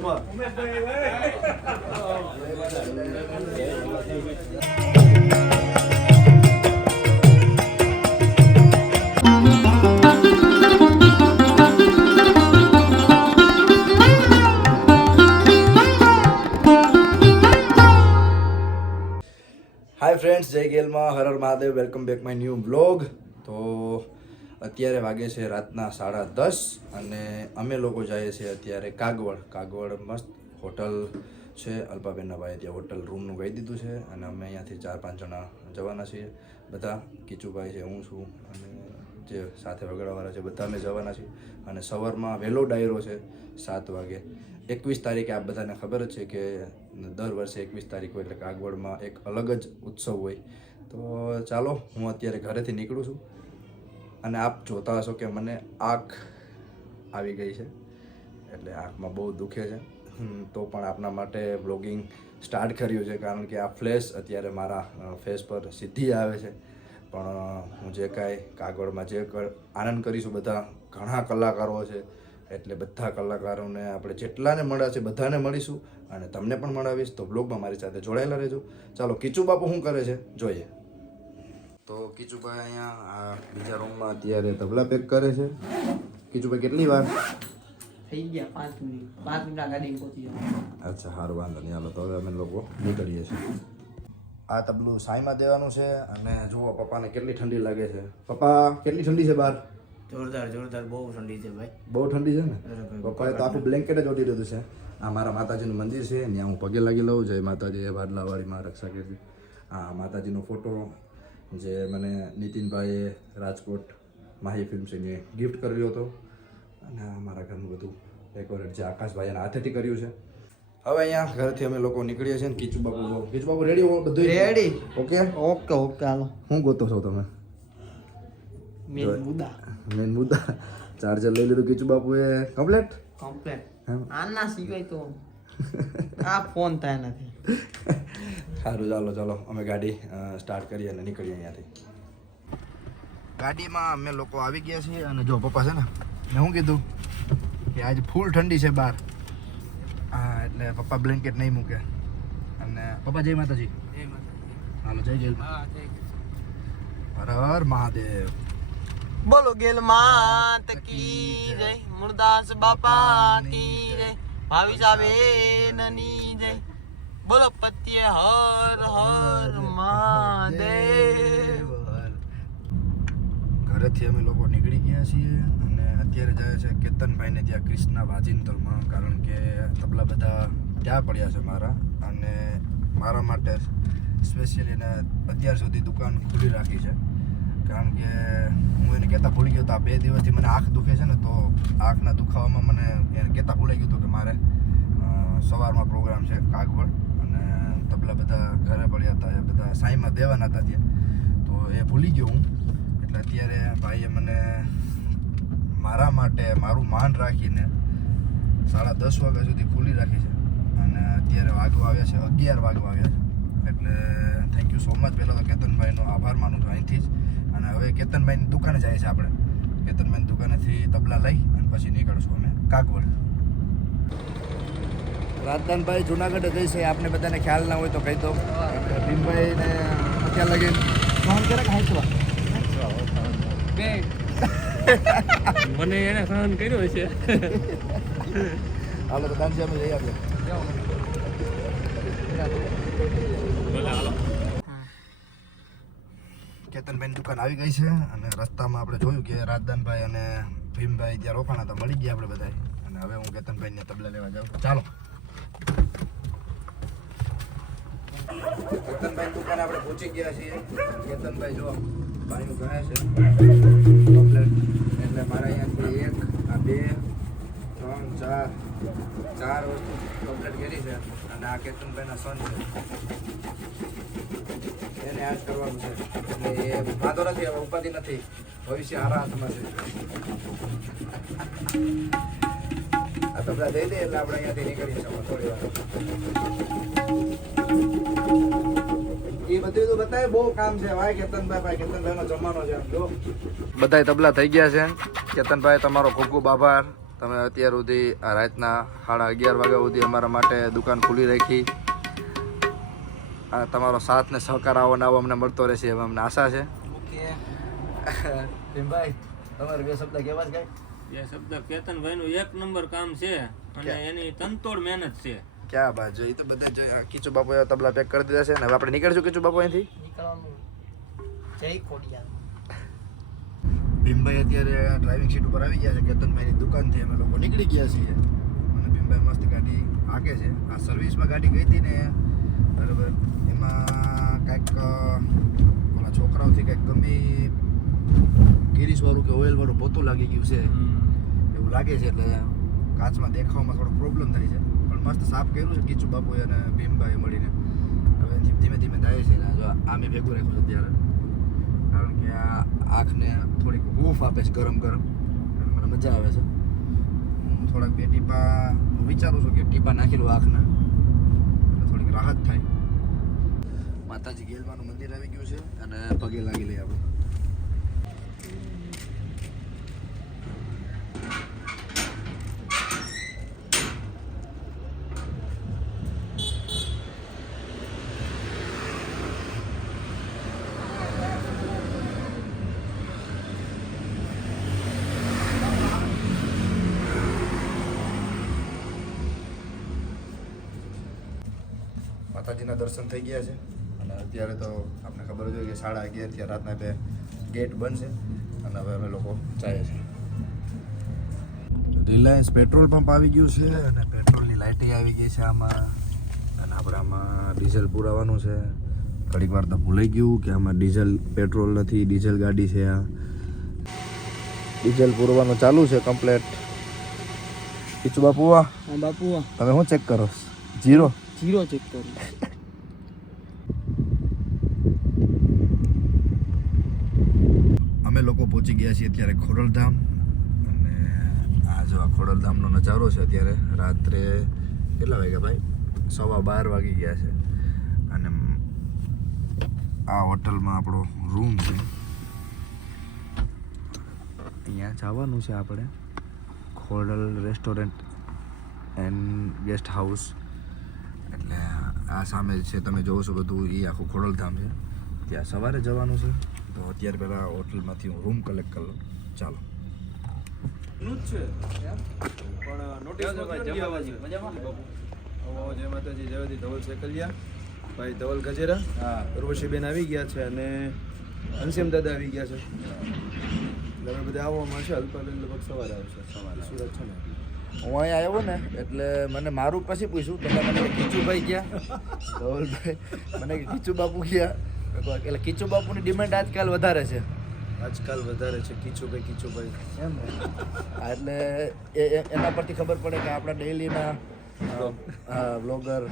હાય friends જય ગેલમાં Har Har Mahadev welcome back my new blog તો અત્યારે વાગે છે રાતના સાડા દસ અને અમે લોકો જઈએ છીએ અત્યારે કાગવડ. કાગવડ મસ્ત હોટલ છે. અલ્પાબેનના ભાઈએ ત્યાં હોટલ રૂમનું કહી દીધું છે અને અમે અહીંયાથી ચાર પાંચ જણા જવાના છીએ. બધા કિચુભાઈ છે, હું છું અને જે સાથે વગાડવાવાળા છે બધા અમે જવાના છીએ. અને સવારમાં વહેલો ડાયરો છે સાત વાગે. એકવીસ તારીખે આપ બધાને ખબર જ છે કે દર વર્ષે એકવીસ તારીખ હોય એટલે કાગવડમાં એક અલગ જ ઉત્સવ હોય. તો ચાલો, હું અત્યારે ઘરેથી નીકળું છું. અને આપ જોતા હશો કે મને આંખ આવી ગઈ છે. એટલે આંખમાં બહુ દુખે છે. તો પણ આપના માટે બ્લોગિંગ સ્ટાર્ટ કર્યું છે, કારણ કે આ ફ્લેશ અત્યારે મારા ફેસ પર સીધી આવે છે. પણ હું જે કાંઈ કાગળમાં જે આનંદ કરીશું, બધા ઘણા કલાકારો છે. એટલે બધા કલાકારોને આપણે જેટલાને મળ્યા છે, બધાને મળીશું. અને તમને પણ મળાવીશ, તો બ્લોગમાં મારી સાથે જોડાયેલા રહેજો. ચાલો કિચુબાપુ શું કરે છે? જોઈએ. તો કિચુભાઈ અહીંયા આ બીજા રૂમમાં અત્યારે તબલા પેક કરે છે. કિચુભાઈ કેટલી વાર? થઈ ગયા પાંચ મિનિટ. પાંચ મિનિટ ગાડી પહોંચી અચ્છા સારું વાંધો નહીં. હાલો તો હવે અમે લોકો નીકળીએ છીએ. આ તબલું સાઈમાં દેવાનું છે અને જુઓ પપ્પાને કેટલી ઠંડી લાગે છે. પપ્પા કેટલી ઠંડી છે બહાર? જોરદાર જોરદાર બહુ ઠંડી છે ભાઈ. બહુ ઠંડી છે ને? પપ્પાએ તો આખું બ્લેન્કેટ જ ઓટી દીધું છે. આ મારા માતાજીનું મંદિર છે ત્યાં હું પગે લાગી લઉં. જય માતાજી એ ભાડલાવાડીમાં રક્ષા કીર્તિ આ માતાજીનો ફોટો જે મને નીતિનભાઈએ રાજકોટ માહી ફિલ્મ સિંગે ગિફ્ટ કર્યો હતો. અને મારા ઘરનું બધું ડેકોરેટ જે આકાશભાઈ એના હાથેથી કર્યું છે. હવે અહીંયા ઘરથી અમે લોકો નીકળીએ છીએ ને કીચુ બાપુ જો કીચુ બાપુ રેડી હો બધું રેડી ઓકે ઓકે ઓકે હાલો. હું ગોતો છો તમે? મેન મુદ્દા. મેન મુદ્દા. ચાર્જર લઈ લીધું કીચુ બાપુએ. કમ્પ્લેટ કમ્પ્લેટ આના સિવાય તો આ ફોન થાય નથી. સારું ચાલો ચાલો. અમે ગાડી સ્ટાર્ટ કરીએ અને નીકળીએ અહીંયાથી. ગાડીમાં અમે લોકો આવી ગયા છીએ અને જો પપ્પા છે ને મેં શું કીધું? કે આજે ફૂલ ઠંડી છે બહાર. હા એટલે પપ્પા બ્લેન્કેટ નહીં મૂકે. અને પપ્પા જય માતાજી. હાલો જય જય હર મહાદેવ. બોલો ગેલ માત કી જય. મુરદાસ બાપા કી જય. ભાવી સાબેનની જય. બોલો પત્ય હર હર મહાદેવ. ઘરેથી અમે લોકો નીકળી ગયા છીએ અને અત્યારે જાય છે કેતનભાઈને ત્યાં ક્રિષ્ના વાજિંતરમાં કારણ કે તબલા બધા ત્યાં પડ્યા છે મારા. અને મારા માટે સ્પેશિયલી એને અત્યાર સુધી દુકાન ખુલ્લી રાખી છે. કારણ કે હું એને કહેતા ભૂલી ગયો હતો આ બે દિવસથી મને આંખ દુખે છે ને તો આંખના દુખાવામાં મને એને કહેતા ભૂલાઈ ગયું હતું કે મારે સવારમાં પ્રોગ્રામ છે કાગવડ. તબલા બધા ઘરે પડ્યા હતા, એ બધા સાઈમાં દેવાના હતા ત્યાં. તો એ ભૂલી ગયો હું. એટલે અત્યારે ભાઈએ મને મારા માટે, મારું માન રાખીને સાડા દસ વાગ્યા સુધી ખુલ્લી રાખી છે. અને અત્યારે વાગવા આવ્યા છે, અગિયાર વાગવા આવ્યા છે. એટલે થેન્ક યુ સો મચ પહેલાં તો કેતનભાઈનો આભાર માનું છું અહીંથી જ. અને હવે કેતનભાઈની દુકાને જાય છે આપણે. કેતનભાઈની દુકાનેથી તબલા લઈ અને પછી નીકળશું અમે કાગવડ રાજદાનભાઈ જુનાગઢ જઈ છે આપને બધાને ખ્યાલ ના હોય તો કહી દો. ભીમભાઈને અત્યારે લગી ફોન કરે કે હાંસવા? મને એને સહન કર્યો છે. હાલો તો દાનજી અમે જઈ આવીએ. કેતનભાઈની દુકાન આવી ગઈ છે અને રસ્તામાં આપણે જોયું કે રાજદાનભાઈ અને ભીમભાઈ ત્યાં રોકાણા હતા મળી ગયા આપણે બધા અને હવે હું કેતનભાઈને તબલા લેવા જાઉં. ચાલો. કેતનભાઈ દુકાન આપણે પહોંચી ગયા છીએ. કેતનભાઈ જો ભાઈનું કહે છે. કમ્પ્લેટ એટલે મારા અહીંયાથી એક, આ બે, ત્રણ, ચાર ચાર વસ્તુ કમ્પ્લેટ કરી છે. અને આ કેતનભાઈના સન છે. એને આજ કરવાનું છે. એટલે એ વાંધો નથી, હવે ઉપાધિ નથી. ભવિષ્ય સારા હાથમાં છે. આ તમને દઈ દે, એટલે આપણે અહીંયાથી નીકળી શકીએ થોડી વાર બધું તો બતાવે બહુ કામ છે. ભાઈ કેતનભાઈ ભાઈ કેતનભાઈ નો જમાનો છે જો. બધા તબલા થઈ ગયા છે. કેતનભાઈ તમારો ખૂબ ખૂબ આભાર. તમે અત્યાર સુધી આ રાતના સાડા અગિયાર વાગ્યા સુધી અમારા માટે દુકાન ખુલ્લી રાખી. આ તમારો સાથ ને સહકાર આવો ને આવો અમને મળતો રહેશે એવા અમને આશા છે. ભીમભાઈ તમારે બે શબ્દ કહેવા જ કાંઈ? બે શબ્દ. કેતનભાઈ નું એક નંબર કામ છે અને એની તનતોડ મહેનત છે. ક્યાં બાત જો એ તો બધા જો આ બાપુ તબલા પેક કરી દીધા છે ને. હવે આપણે નીકળશું કિચુ બાપુ અહીંથી? જય ભીમભાઈ અત્યારે ડ્રાઇવિંગ સીટ ઉપર આવી ગયા છે. કેતનભાઈની દુકાનથી અમે લોકો નીકળી ગયા છીએ. અને ભીમભાઈ મસ્ત ગાડી હાકે છે. આ સર્વિસમાં ગાડી ગઈ હતી ને બરાબર. એમાં કાંઈક મારા ઓલા છોકરાઓથી કાંઈક ગમી ગિરીશવાળું કે ઓઇલવાળું પોતું લાગી ગયું છે. એવું લાગે છે એટલે કાચમાં દેખાવામાં થોડો પ્રોબ્લેમ થાય છે. મસ્ત સાફ કર્યું છે કીચુ બાપુ અને ભીમભાઈ મળીને. હવે ધીમે ધીમે થાય છે ને, જો આ મેં ભેગું રાખ્યું છે અત્યારે. કારણ કે આ આંખને થોડીક હૂફ આપે છે ગરમ ગરમ. મને મજા આવે છે. હું થોડાક બે ટીપા વિચારું છું કે ટીપા નાખી લઉં આંખના. થોડીક રાહત થાય. માતાજી ગેલવાનું મંદિર આવી ગયું છે અને પગે લાગી લઈએ આપણે. માતાજીના દર્શન થઈ ગયા છે. અને અત્યારે તો આપણે ખબર જ હોય કે સાડા અગિયારથી રાતના બે ગેટ બંધ છે અને હવે અમે લોકો જાય છે. રિલાયન્સ પેટ્રોલ પંપ આવી ગયું છે. અને પેટ્રોલની લાઇટે આવી ગઈ છે આમાં. અને આપણે આમાં ડીઝલ પુરાવાનું છે. ઘડીક વાર તો ભૂલાઈ ગયું કે આમાં ડીઝલ પેટ્રોલ નથી ડીઝલ ગાડી છે આ. ડીઝલ પુરવાનું ચાલુ છે કમ્પ્લેટ. પીછું બાપુવા આ હા તમે શું ચેક કરો? જીરો જીરો ચેક કરું અમે લોકો પહોંચી ગયા છીએ અત્યારે ખોડલધામ. અને આ જો આ ખોડલધામનો નજારો છે અત્યારે રાત્રે કેટલા વાગ્યા ભાઈ? સવા બાર વાગી ગયા છે. અને આ હોટલમાં આપણો રૂમ છે. અહીંયા જવાનું છે આપણે. Khodal restaurant and guest house એટલે આ સામે છે, તમે જોવો છો બધું એ આખું ખોડલધામ છે. ત્યાં સવારે જવાનું છે. તો અત્યારે પહેલાં હોટલમાંથી હું રૂમ કલેક્ટ કરી. લઉં ચાલો જય માતાજી જયવતી ધવલ સેકલિયા ભાઈ ધવલ ગજેરા. ઉર્વશીબેન આવી ગયા છે અને હનસીમ દાદા આવી ગયા છે. તમે બધા આવવામાં છે અલ્પાબેન લગભગ સવારે આવશે. સવારે. સુરત છે ને? હું અહીંયા આવ્યો ને એટલે મને મારું પછી પૂછ્યું. તમે મને કીચુભાઈ ગયા. ધવલભાઈ મને કીચુ બાપુ ગયા. એટલે કિચુ બાપુની ડિમાન્ડ આજકાલ વધારે છે. આજકાલ વધારે છે. કિચુભાઈ કિચુભાઈ એમ હા, એટલે એના પરથી ખબર પડે કે આપણા ડેઈલીના બ્લોગર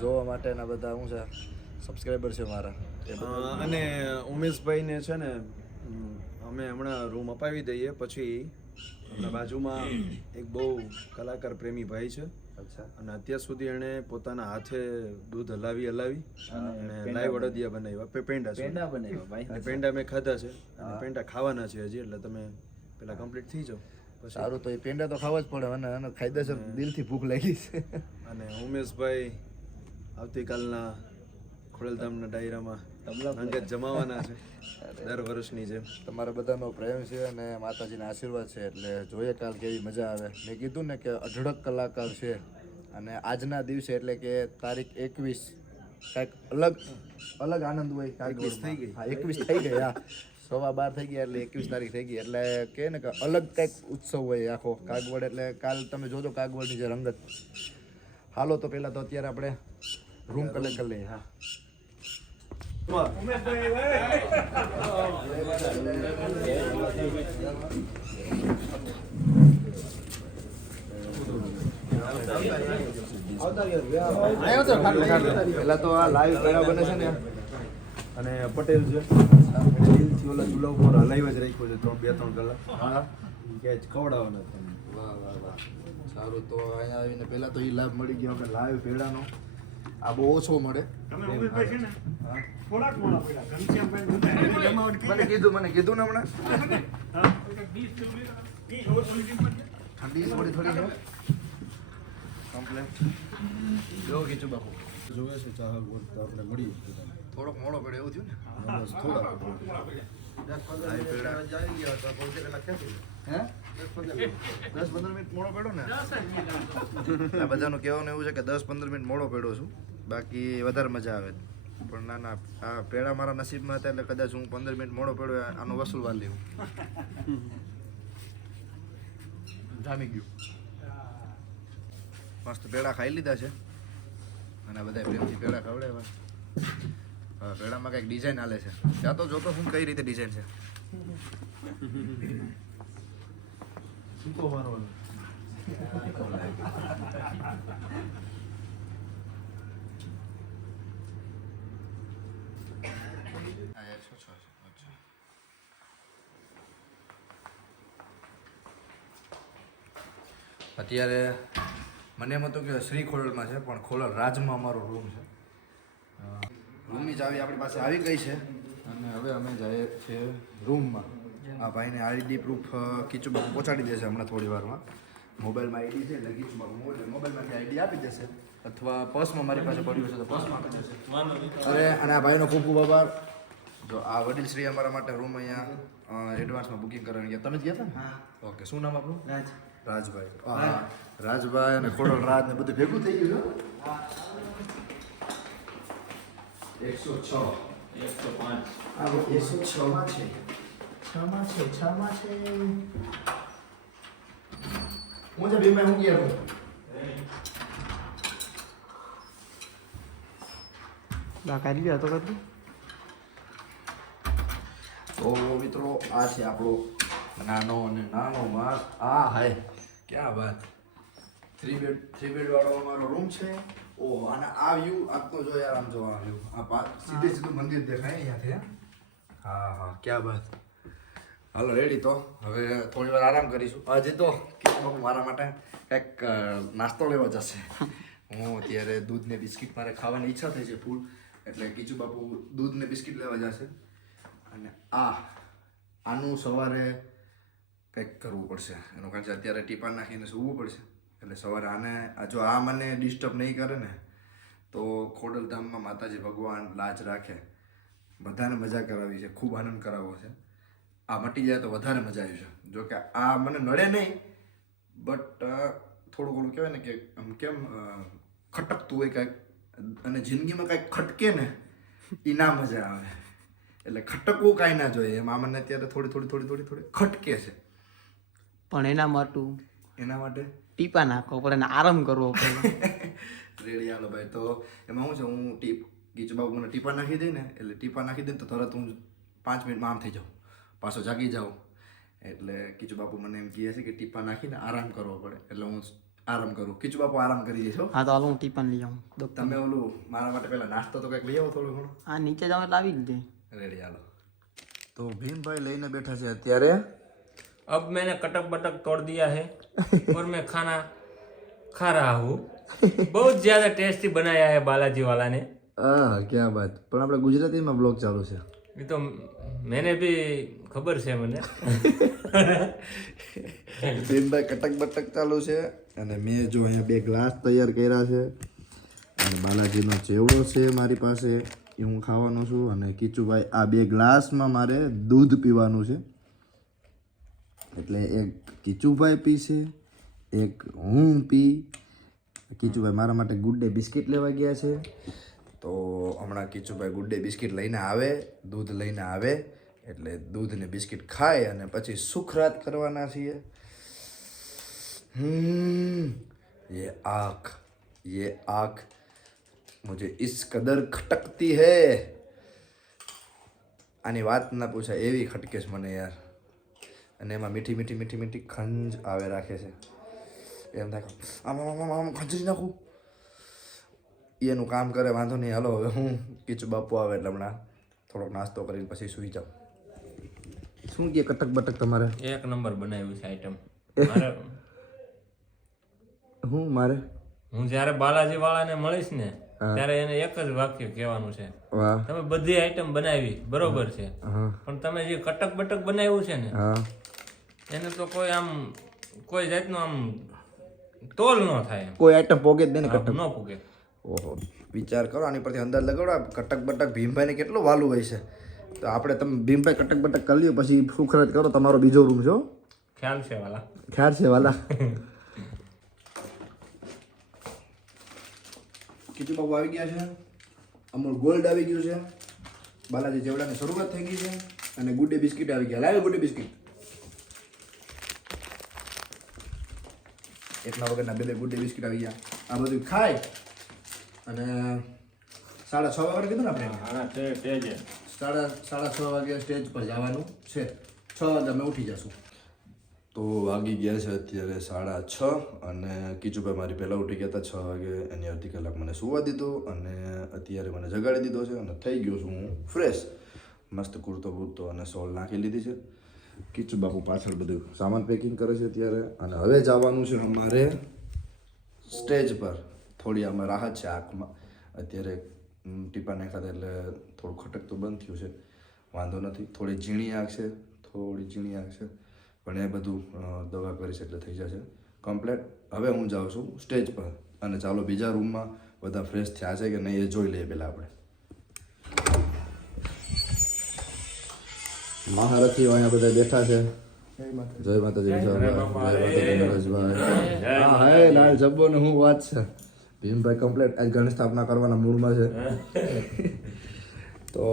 જોવા માટેના બધા શું છે સબસ્ક્રાઈબર છે મારા. અને ઉમેશભાઈને છે ને અમે હમણાં રૂમ અપાવી દઈએ. પછી બાજુમાં એક બહુ કલાકાર પ્રેમી ભાઈ છે. અચ્છા. અને અત્યાર સુધી એણે પોતાના હાથે દૂધ હલાવી હલાવી અને લાઈવ અડદિયા બનાવ્યા. પેંડા પેંડા બનાવ્યા ભાઈ પેંડા મેં ખાધા છે. અને પેંડા ખાવાના છે હજી એટલે તમે પેલા કમ્પ્લીટ થઈ જાઓ. સારું તો એ પેંડા તો ખાવા જ પડે અને અને કાયદેસર દિલથી ભૂખ લાગી છે. અને ઉમેશભાઈ આવતીકાલના ખોડલધામના ડાયરામાં અંગત જમાવાના છે. દર વર્ષની જેમ. તમારા બધાનો પ્રેમ છે અને માતાજીના આશીર્વાદ છે એટલે જોઈએ કાલ કેવી મજા આવે. મેં કીધું ને કે અઢળક કલાકાર છે અને આજના દિવસે એટલે કે તારીખ એકવીસ કાંઈક અલગ અલગ આનંદ હોય એકવીસ થઈ ગઈ. હા એકવીસ થઈ ગઈ હા. સવા બાર થઈ ગયા એટલે એકવીસ તારીખ થઈ ગઈ. એટલે કે ને કે અલગ કંઈક ઉત્સવ હોય આખો કાગવડ એટલે કાલ તમે જોજો કાગવડની જે રંગત. હાલો તો પહેલાં તો અત્યારે આપણે રૂમ કલેક્ટ કરી લઈએ હા. પહેલાં તો આ લાઈવ પેડા બને છે ને અને પટેલ છે દિલથી ઓલા ચૂલા ઉપર હલાવી જ રાખ્યો છે ત્રણ બે ત્રણ કલાક હા કે જ ખવડાવવાના વાહ વાહ વાહ સારું તો અહીંયા આવીને પહેલાં તો એ લાભ મળી ગયો કે લાઈવ પેડાનો આ બહુ ઓછો મળે. મને કીધું. મને કીધું ને હમણાં. ઠંડી થોડી થોડી છે કમ્પ્લેટ. જો કીચું બાપુ જોવે છે વર્ગ આપણે મળીએ થોડોક મોડો પડે એવું થયું ને? બસ થોડા. દસ પંદર મિનિટ મોડો પડ્યો ને? બધાનું કહેવાનું એવું છે કે દસ પંદર મિનિટ મોડો પડ્યો છું. બાકી વધારે મજા આવે. પણ ના ના આ પેડા મારા નસીબમાં હતા એટલે કદાચ હું પંદર મિનિટ મોડો પડ્યો આનો વસૂલ વાર લેવું જામી ગયું. મસ્ત પેડા ખાઈ લીધા છે. અને બધા પ્રેમથી પેડા ખવડાવ્યા. પેડામાં કંઈક ડિઝાઇન આલે છે. ત્યાં તો જોતો હું કઈ રીતે ડિઝાઇન છે. શું તો હા, એકસો છ છે. અત્યારે મને એમ હતું કે શ્રી ખોડલમાં છે પણ ખોડલ રાજમાં અમારો રૂમ છે. રૂમની ચાવી આપણી પાસે આવી ગઈ છે. અને હવે અમે જઈએ છીએ રૂમમાં આ ભાઈને આઈડી પ્રૂફ કીચું બાપુ પહોંચાડી દેશે હમણાં થોડી વારમાં. મોબાઈલમાં આઈડી છે બાપુ મોબાઈલમાંથી આઈડી આપી દેશે અથવા પર્સમાં મારી પાસે પડ્યું છે તો પર્સમાં આપી દેશે. અરે અને આ ભાઈનો ખૂબ ખૂબ આભાર. જો આ વડીલ શ્રી અમારા માટે રૂમ અહીંયા એડવાન્સમાં બુકિંગ કરવાની ગયા. તમે જ ગયા હતા ને? ઓકે શું નામ આપણું? રાજ. રાજભાઈ. હા રાજભાઈ અને ખોડલ રાજ ને બધું ભેગું થઈ ગયું છે? એકસો છ. એકસો પાંચ. એકસો છ માં છે. છ માં છે છ માં છે. હું જે ભીમાં હું ગયા બા કરી લ્યો તો કરી તો મિત્રો આ છે આપણો નાનો અને નાનો માસ આ હાય ક્યાં વાત થ્રી બેડ થ્રી બેડ વાળો અમારો રૂમ છે ઓ અને આ વ્યૂ આપતો જો યાર આમ જોવા આવ્યો આ સીધે સીધું મંદિર દેખાય અહીંયાથી? હા હા ક્યાં વાત હાલો રેડી તો. હવે થોડી વાર આરામ કરીશું. આજે તો બાપુ મારા માટે કંઈક નાસ્તો લેવા જશે. હું અત્યારે દૂધ ને બિસ્કિટ મારે ખાવાની ઈચ્છા થઈ છે ફૂલ, એટલે કીચુ બાપુ દૂધ ને બિસ્કિટ લેવા જશે. અને આ, આનું સવારે કંઈક કરવું પડશે. એનું કારણ છે અત્યારે ટીપા નાખીને સૂવું પડશે. એટલે સવારે આને જો આ મને ડિસ્ટર્બ નહીં કરે ને, તો ખોડલધામમાં માતાજી ભગવાન લાજ રાખે. બધાને મજા કરાવી છે, ખૂબ આનંદ કરાવવો છે. આ મટી જાય તો વધારે મજા આવી છે જો કે આ મને નડે નહીં બટ થોડું ઘણું કહેવાય ને કે આમ કેમ ખટકતું હોય કાંઈક અને જિંદગીમાં કાંઈક ખટકે ને એ ના મજા આવે. એટલે ખટકવું કાંઈ ના જોઈએ. એમ આ મને અત્યારે થોડી થોડી થોડી થોડી થોડી ખટકે છે. પણ એના માટું એના માટે? ટીપા નાખો પડે ને આરામ કરવો પડે. રેડી હાલો ભાઈ. તો એમાં શું છે હું ટીપ ગીચ બાબુ મને ટીપા નાખી દઈ ને એટલે ટીપા નાખી દે તો તરત હું પાંચ મિનિટમાં આમ થઈ જાઉં. પાછો જાગી જાઉં એટલે કીચુ બાપુ મને એમ કહે છે કે ટીપા નાખીને આરામ કરવો પડે એટલે હું આરામ કરું કીચુ બાપુ આરામ કરી દેશો હા તો હાલ હું ટીપા લઈ આવું દોસ્ત તમે ઓલું મારા માટે પહેલા નાસ્તો તો કંઈક લઈ આવો થોડું ઘણું હા નીચે જાવ એટલે આવી જ જાય રેડી હાલો તો ભીમભાઈ લઈને બેઠા છે અત્યારે अब मैंने कटक बटक तोड़ दिया है और मैं खाना खा रहा हूँ बहुत ज्यादा टेस्टी बनाया है बालाजी वाला ने હા ક્યાં વાત પણ આપણે ગુજરાતીમાં બ્લોગ ચાલુ છે ये तो मैंने भी ખબર છે મને. ભીમભાઈ કટક બટક ચાલુ છે અને મેં જો અહીંયા બે ગ્લાસ તૈયાર કર્યા છે. અને બાલાજીનો ચેવડો છે મારી પાસે. એ હું ખાવાનો છું અને કીચુભાઈ આ બે ગ્લાસમાં મારે દૂધ પીવાનું છે. એટલે એક કીચુભાઈ પીશે, એક હું પી. કીચુભાઈ મારા માટે ગુડ ડે બિસ્કિટ લેવા ગયા છે. તો હમણાં કીચુભાઈ ગુડ ડે બિસ્કિટ લઈને આવે, દૂધ લઈને આવે. એટલે દૂધ ને બિસ્કિટ ખાય અને પછી સુખરાત કરવાના છીએ हम्म ये आँख ये आँख मुझे इस कदर खटकती है આની વાત ના પૂછાય એવી ખટકેશ મને યાર અને એમાં મીઠી મીઠી મીઠી મીઠી ખંજ આવે રાખે છે એમ થાય કે આમ આમ આમ આમ ખંજરી નાખું ઈ એનું કામ કરે વાંધો નહીં હાલો હવે હું કીચુ બાપુ આવે એટલે હમણાં થોડોક નાસ્તો કરીને પછી સૂઈ જાઉં શું કે કટક બટક તમારે? એક નંબર બનાવ્યું છે આઈટમ મારે હું મારે? હું જ્યારે બાલાજી વાળાને મળીશ ને ત્યારે એને એક જ વાક્ય કહેવાનું છે. તમે બધી આઈટમ બનાવી બરોબર છે. પણ તમે જે કટક બટક બનાવ્યું છે ને એને તો કોઈ આમ કોઈ જાતનું આમ તોલ ન થાય કોઈ આઈટમ પોગે જ નહીં ને કટક. ન પોગે. ઓહો વિચાર કરો આની પરથી અંદાજ લગાડો કટક બટક ભીમભાઈને કેટલું વાલું હોય છે. તો આપણે તમે ભીમભાઈ કટક બટક કરી લ્યો પછી સુખરજ કરો તમારો બીજો રૂમ છો ખ્યાલ છે વાલા. ખ્યાલ છે વાલા. કીચુ બાબુ આવી ગયા છે. અમૂલ ગોલ્ડ આવી ગયું છે. બાલાજી જેવડાની શરૂઆત થઈ ગઈ છે. અને ગુડે બિસ્કિટ આવી ગયા. લાવે ગુડે બિસ્કિટ. એટલા વગરના બે બે ગુડે બિસ્કિટ આવી ગયા. આ બધું ખાય. અને સાડા છ વાગે કીધું ને આપણે? સાડા સાડા છ વાગ્યા સ્ટેજ પર જવાનું છે. છ વાગે અમે ઉઠી જશું. તો વાગી ગયા છે અત્યારે સાડા છ અને કીચુભાઈ મારી પહેલાં ઉઠી ગયા હતા છ વાગે. એની અડધી કલાક મને સુવા દીધો અને અત્યારે મને જગાડી દીધો છે અને થઈ ગયો છું હું ફ્રેશ. મસ્ત કુર્તો બુર્તો અને સોલ નાખી લીધી છે. કિચુ બાપુ પાછળ બધું સામાન પેકિંગ કરે છે અત્યારે. અને હવે જવાનું છે અમારે સ્ટેજ પર. થોડી આમાં રાહત છે આંખમાં. અત્યારે ટીપા નાખ્યા એટલે થોડું ખટક તો બંધ થયું છે. વાંધો નથી. થોડી ઝીણી આંખ છે. થોડી ઝીણી આંખ છે. પણ એ બધું દવા કરીશ એટલે થઈ જશે. કમ્પ્લેટ. હવે હું જાઉં છું સ્ટેજ પર. અને ચાલો બીજા રૂમમાં બધા ફ્રેશ થયા છે કે નહીં એ જોઈ લઈએ પહેલાં આપણે. મહારથીઓ અહીંયા બધા બેઠા છે. જય માતાજી. જય માતાજી. નરેશભાઈ હા, હે, લાલ જબ્બો ને હું વાત છે. ભીમભાઈ કમ્પ્લેટ આજ ગણેશ સ્થાપના કરવાના મૂડમાં છે. તો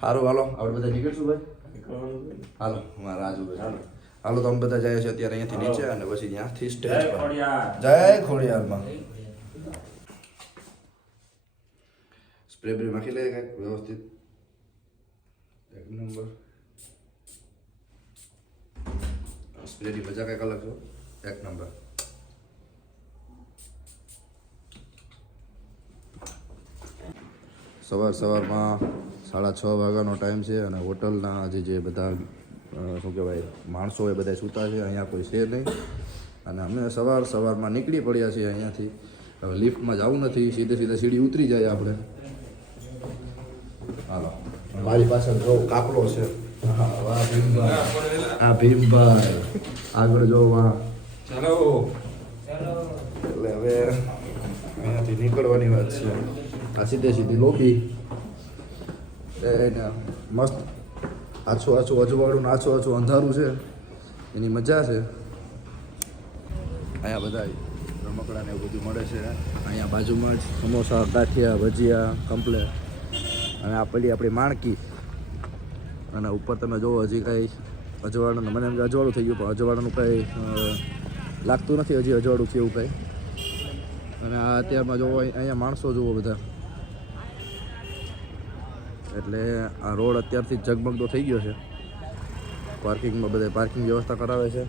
સારું હાલો. આપણે બધા નીકળશું ભાઈ? હાલો મારા રાજુ ભાઈ. હાલો. તો અમે બધા જાય છીએ અત્યારે અહીંયાથી નીચે અને પછી ત્યાંથી સ્ટેજ પર. જય ખોડિયારમાં. સ્પ્રે બ્રે માખી લે કાંઈક વ્યવસ્થિત. એક નંબર સ્પ્રેની મજા કાંઈક અલગ છો એક નંબર સવાર સવારમાં સાડા છ વાગ્યાનો ટાઈમ છે અને હોટલના આજે જે બધા શું કહેવાય માણસો એ બધા સૂતા છે અહીંયા કોઈ છે નહીં. અને અમે સવાર સવારમાં નીકળી પડ્યા છીએ અહીંયાથી. હવે લિફ્ટમાં જવું નથી સીધે સીધે સીડી ઉતરી જાય આપણે. હાલો. મારી પાસે જો કાપલો છે. વાહ ભીમભાઈ. આ ભીમભાઈ. આગળ જો વાહ. ચાલો. એટલે હવે અહીંયાથી નીકળવાની વાત છે. આ સીધે સીધી લોબી એને મસ્ત આછું આછું અજવાળું આછું આછું અંધારું છે એની મજા છે અહીંયા બધા રમકડા ને એવું બધું મળે છે અહીંયા બાજુમાં જ સમોસા ગાંઠિયા ભજીયા કમ્પ્લેટ અને આ પેલી આપણી માણકી અને ઉપર તમે જુઓ હજી કાંઈ અજવાળાનું મને એમ કે અજવાળું થઈ ગયું પણ અજવાળાનું કાંઈ લાગતું નથી હજી અજવાળું એવું કાંઈ અને આ અત્યારમાં જોવો અહીંયા માણસો જુઓ બધા એટલે આ રોડ અત્યારથી જ ઝગમગતો થઈ ગયો છે. પાર્કિંગમાં બધા પાર્કિંગ વ્યવસ્થા કરાવે છે.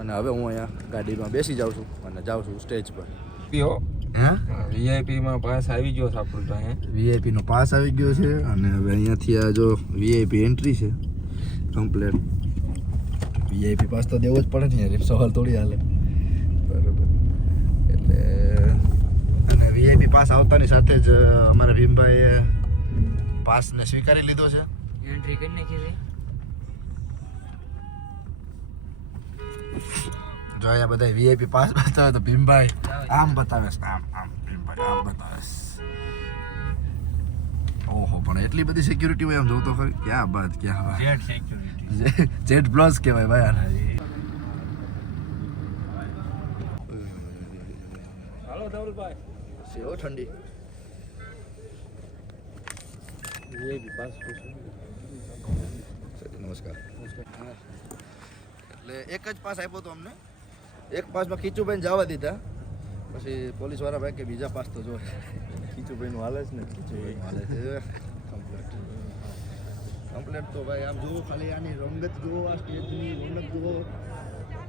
અને હવે હું અહીંયા ગાડીમાં બેસી જાઉં છું અને જાઉં છું સ્ટેજ પર. પીઓ વીઆઈપી માં પાસ આવી ગયો છે આપણું તો અહીંયા. વીઆઈપી પાસ આવી ગયો છે અને હવે અહીંયાથી આ જો વીઆઈપી એન્ટ્રી છે કમ્પ્લેટ. વીઆઈપી પાસ તો દેવો જ પડે ને યાર સવાલ થોડી હાલે. બરાબર. એટલે અને વીઆઈપી પાસ આવતાની સાથે જ અમારા ભીમભાઈએ પાસને સ્વીકારી લીધો છે. એન્ટ્રી કરી નાખી છે. જો અહીંયા બધા વીઆઈપી પાસ બતાવે તો ભીમભાઈ આમ બતાવે છે. આમ આમ ભીમભાઈ આમ બતાવે છે. ઓહો પણ એટલી બધી સિક્યુરિટી હોય એમ જોતો ખરી. ક્યાં બાદ ક્યાં જેટ સિક્યુરિટી જેટ પ્લસ કહેવાય ભાઈ આને. હાલો ધવલભાઈ. સેવો ઠંડી. નમસ્કાર એટલે એક જ પાસ આપ્યો હતો અમને? એક પાસમાં ખીચુભાઈને જવા દીધા. પછી પોલીસવાળા ભાઈ કે બીજા પાસ તો જો ખીચુભાઈનું હાલે છે ને? ખીચુભાઈ હાલે છે. કમ્પ્લેટ કમ્પ્લેટ તો ભાઈ આમ જુઓ ખાલી આની રંગત જુઓ આ સ્ટેજની રંગત જુઓ.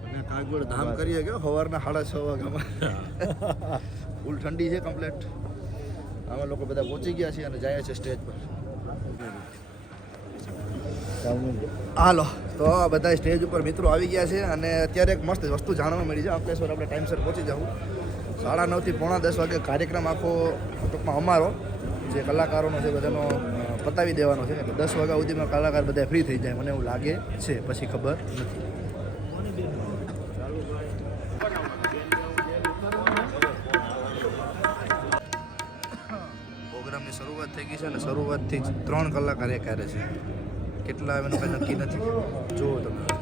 અને કાગળ ધામ કરીએ કે સવારના સાડા છ વાગ્યામાં. ફૂલ ઠંડી છે કમ્પ્લેટ અમે લોકો બધા પહોંચી ગયા છીએ અને જાય છે સ્ટેજ પર. હાલો, તો બધા સ્ટેજ ઉપર મિત્રો આવી ગયા છે અને અત્યારે એક મસ્ત વસ્તુ જાણવા મળી છે. અંકલેશ્વર આપણે ટાઈમસર પહોંચી જવું સાડા નવથી પોણા દસ વાગે કાર્યક્રમ આખો ટૂંકમાં અમારો, જે કલાકારોનો છે બધાનો પતાવી દેવાનો છે. એટલે દસ વાગ્યા સુધીમાં કલાકાર બધા ફ્રી થઈ જાય, મને એવું લાગે છે. પછી ખબર નથી. પ્રોગ્રામની શરૂઆત થઈ ગઈ છે અને શરૂઆતથી જ ત્રણ કલાકાર એ કાર્ય છે. કેટલા એનું કંઈ નક્કી નથી. જુઓ તમે.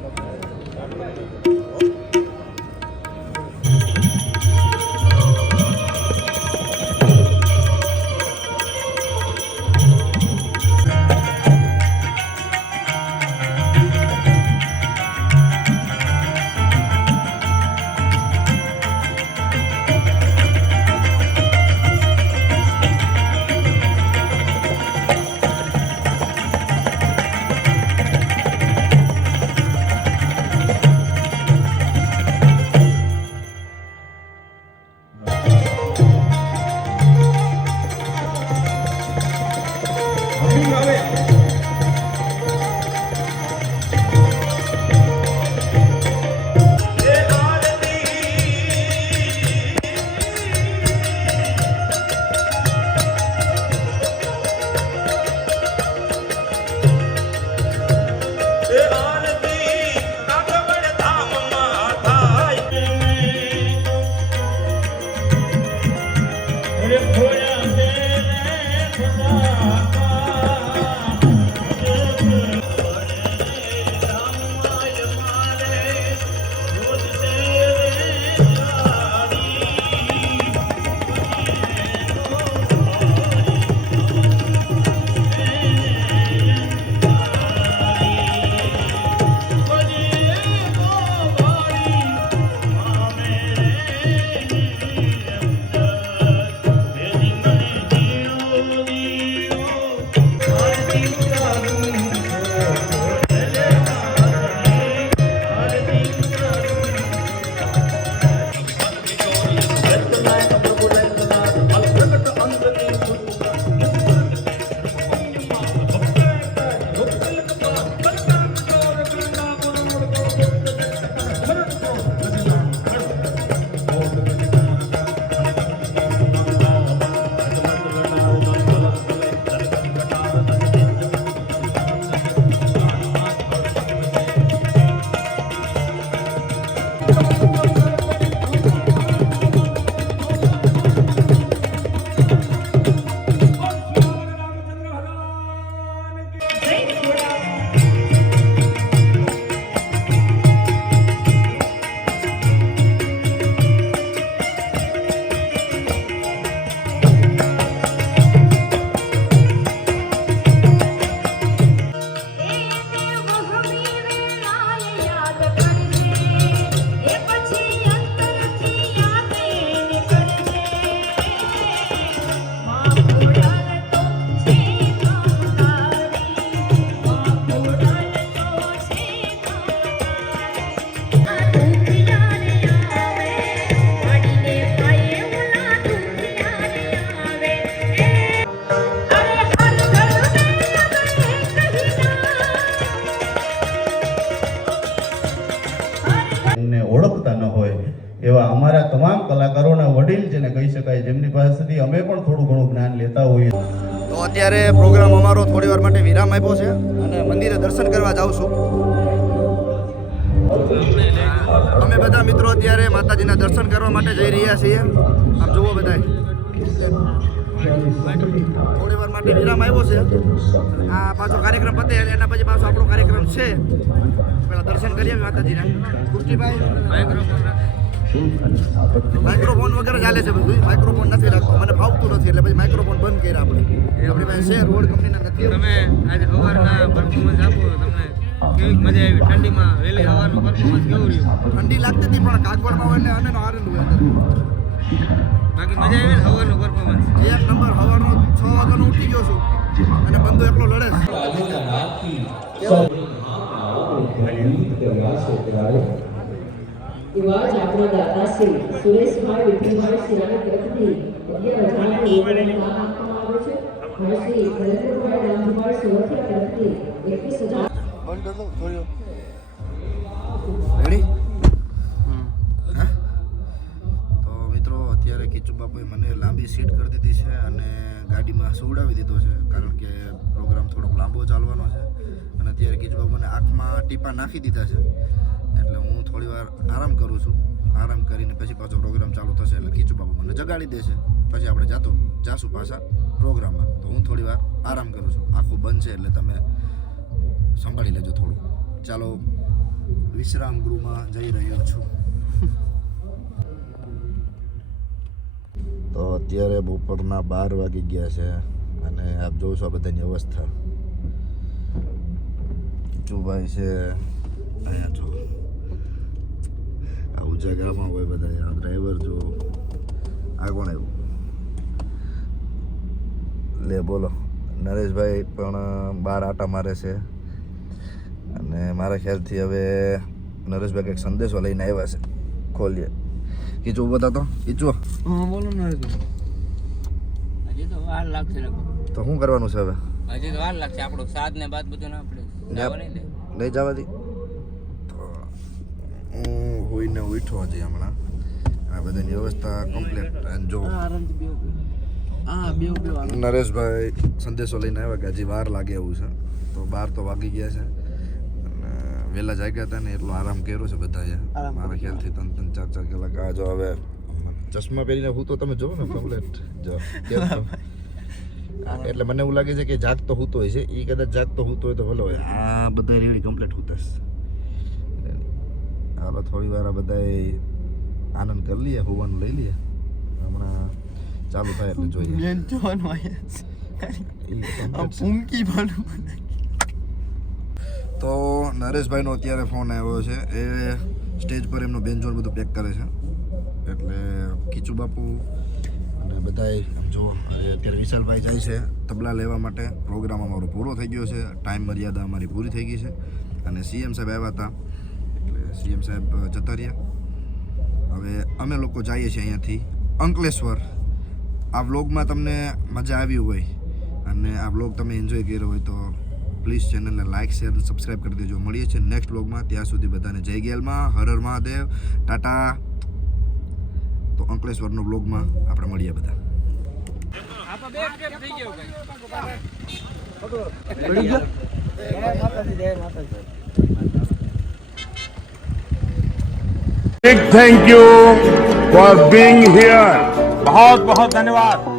કહી શકાય. જેમની પાસેથી અમે પણ થોડું ઘણું જ્ઞાન લેતા હોઈએ. તો અત્યારે પ્રોગ્રામ અમારો થોડી વાર માટે વિરામ આપ્યો છે અને મંદિરે દર્શન કરવા જાઉં છું. અમે બધા મિત્રો અત્યારે માતાજીના દર્શન કરવા માટે જઈ રહ્યા છીએ. આમ જુઓ બધા થોડી વાર માટે વિરામ આવ્યો છે. આ પાછો કાર્યક્રમ પતે એના પછી પાછો આપણો કાર્યક્રમ છે. પેલા દર્શન કરીએ માતાજીના. પુષ્ટિભાઈ માઇક્રોફોન વગર ચાલે છે બધું. માઇક્રોફોન નથી રાખતો. મને ફાવતું નથી. એટલે પછી માઇક્રોફોન બંધ કર્યા આપણે. આપણી પાસે છે રોડ કંપનીના નથી. તમે આજે સવારના પરફોર્મન્સ આપો તમને કેવી મજા આવી? ઠંડીમાં વહેલી સવારનું પરફોર્મન્સ કેવું રહ્યું? ઠંડી લાગતી હતી પણ કાગવડમાં હોય એટલે અને આનંદ હોય બાકી મજા આવી ને સવારનું પરફોર્મન્સ એક નંબર સવારનો છ વાગ્યાનો ઉઠી ગયો છું. અને બંધો એકલો લડે છે. એવા જ આપણા દાદા શ્રી સુરેશભાઈ વિઠ્ઠલભાઈ સિરાની તરફથી અગિયાર હજારનું નામ આપવામાં આવે છે. અને શ્રી નરેન્દ્રભાઈ રામભાઈ સોરઠિયા તરફથી એકવીસ હજાર બંધ કરો થોડી તો મિત્રો અત્યારે કિચુબાપુએ મને લાંબી સીટ કરી દીધી છે અને ગાડીમાં સુવડાવી દીધો છે કારણ કે પ્રોગ્રામ થોડોક લાંબો ચાલવાનો છે. અને અત્યારે કિચુબાપુ મને આંખમાં ટીપા નાખી દીધા છે. એટલે હું થોડી વાર આરામ કરું છું. આરામ કરીને પછી પાછો પ્રોગ્રામ ચાલુ થશે એટલે કીચુ બાબુ મને જગાડી દેશે. પછી આપણે જાતો જાશું પાછા પ્રોગ્રામમાં તો હું થોડી વાર આરામ કરું છું. આખું બંધ છે એટલે તમે સંભાળી લેજો થોડું. ચાલો, વિશ્રામ ગૃહમાં જઈ રહ્યો છું. તો અત્યારે બપોરના બાર વાગી ગયા છે અને આપ છો આ બધાની અવસ્થા. કિચુભાઈ છે, અહીંયા જો. આ ઉજાગરામાં હોય બધા આ ડ્રાઈવર જો. આ કોણ આવ્યું? લે બોલો. નરેશભાઈ પણ બાર આટા મારે છે. અને મારા ખ્યાલથી હવે નરેશભાઈ કંઈક સંદેશો લઈને આવ્યા છે. ખોલીએ. થતો કીચું હા બોલો ને હજી તો વાર લાગશે લગભગ. તો શું કરવાનું છે હવે? હજી તો વાર લાગશે. આપણું સાદ ને બાદ બધું ના જવા નહીં દે. હું હોઈને ઉઠો હજી હમણાં. આ બધાની વ્યવસ્થા કમ્પ્લીટ અને જો નરેશભાઈ સંદેશો લઈને આવ્યા કે હજી વાર લાગે એવું છે. તો બાર તો વાગી ગયા છે. અને વહેલા જાગ્યા હતા ને એટલો આરામ કર્યો છે બધાએ. મારા ખ્યાલથી ત્રણ ત્રણ ચાર ચાર કલાક. આ જો હવે ચશ્મા પહેરીને હું તો તમે જોવો ને કમ્પ્લેટ જો? એટલે મને એવું લાગે છે કે જાગતો હૂતો હોય છે. એ કદાચ જાગતો હૂતો હોય તો ભલે હોય. આ બધા રેડી કમ્પ્લીટ હૂતસ હાલો થોડી વાર આ બધાએ આનંદ કરી લઈએ હોવાનું લઈ લઈએ. હમણાં ચાલુ થાય એટલે જોઈએ. બેન જોવાનું છે. પૂંકી પણ તો નરેશભાઈનો અત્યારે ફોન આવ્યો છે. એ સ્ટેજ પર એમનો બેન્જોર બધું પેક કરે છે. એટલે કીચુ બાપુ અને બધાય જો અત્યારે વિશાલભાઈ જાય છે તબલા લેવા માટે. પ્રોગ્રામ અમારો પૂરો થઈ ગયો છે. ટાઈમ મર્યાદા અમારી પૂરી થઈ ગઈ છે. અને સીએમ સાહેબ આવ્યા હતા. સીએમ સાહેબ જતા રહ્યા. હવે અમે લોકો જઈએ છીએ અહીંયાથી. અંકલેશ્વર. આ વ્લોગમાં તમને મજા આવી હોય અને આ વ્લોગ તમે એન્જોય કર્યો હોય તો પ્લીઝ ચેનલને લાઇક શેર સબસ્ક્રાઈબ કરી દેજો. મળીએ છીએ નેક્સ્ટ વ્લોગમાં. ત્યાં સુધી બધાને જય ગેલમાં. હર હર મહાદેવ. ટાટા. તો અંકલેશ્વરનો વ્લોગમાં આપણે મળીએ બધા. big thank you for being here. बहुत बहुत धन्यवाद